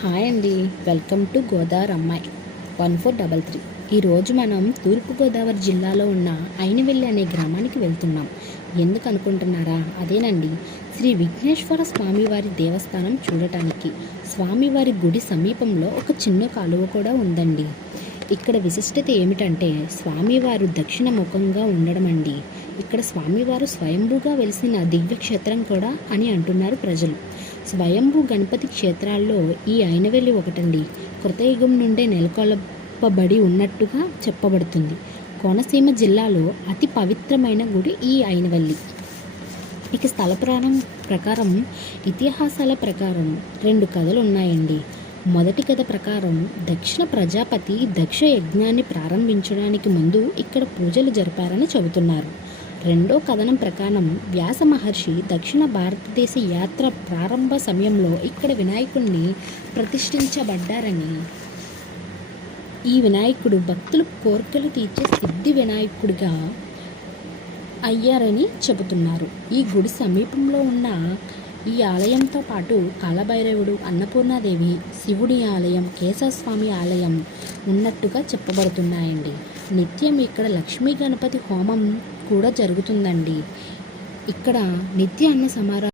Hi అండి. Welcome to Godavari Ammayi. One four double three. ఈరోజు మనం తూర్పుగోదావరి జిల్లాలో ఉన్న అయినవెల్లి అనే గ్రామానికి వెళ్తున్నాం. ఎందుకు అనుకుంటున్నారా? అదేనండి. శ్రీ విఘ్నేశ్వర స్వామివారి దేవస్థానం చూడటానికి స్వామివారి గుడి సమీపంలో ఒక చిన్న కాలువ కూడా ఉందండి. ఇక్కడ విశిష్టత ఏమిటంటే స్వామివారు దక్షిణ ముఖంగా ఉండడం అండి. ఇక్కడ స్వామివారు స్వయంభూగా వెలిసిన దివ్యక్షేత్రం కూడా అని అంటున్నారు ప్రజలు. స్వయంభూ గణపతి క్షేత్రాల్లో ఈ అయినవెల్లి ఒకటండి. కృతయుగం నుండే నెలకొల్పబడి ఉన్నట్టుగా చెప్పబడుతుంది. కోనసీమ జిల్లాలో అతి పవిత్రమైన గుడి ఈ అయినవల్లి ఇక స్థల ప్రాణం ప్రకారం ఇతిహాసాల ప్రకారం రెండు కథలు ఉన్నాయండి మొదటి కథ ప్రకారం దక్షిణ ప్రజాపతి దక్ష యజ్ఞాన్ని ప్రారంభించడానికి ముందు ఇక్కడ పూజలు జరిపారని చెబుతున్నారు. రెండో కథనం ప్రకారం వ్యాస మహర్షి దక్షిణ భారతదేశ యాత్ర ప్రారంభ సమయంలో ఇక్కడ వినాయకుడిని ప్రతిష్ఠించబడ్డారని. ఈ వినాయకుడు భక్తుల కోరికలు తీర్చే సిద్ధి వినాయకుడిగా అయ్యారని చెబుతున్నారు. ఈ గుడి సమీపంలో ఉన్న ఈ ఆలయంతో పాటు కాలభైరవుడు అన్నపూర్ణాదేవి శివుడి ఆలయం కేశవస్వామి ఆలయం ఉన్నట్టుగా చెప్పబడుతున్నాయండి. నిత్యం ఇక్కడ లక్ష్మీ గణపతి హోమం కూడా జరుగుతుందండి. ఇక్కడ నిత్య అన్న సమారా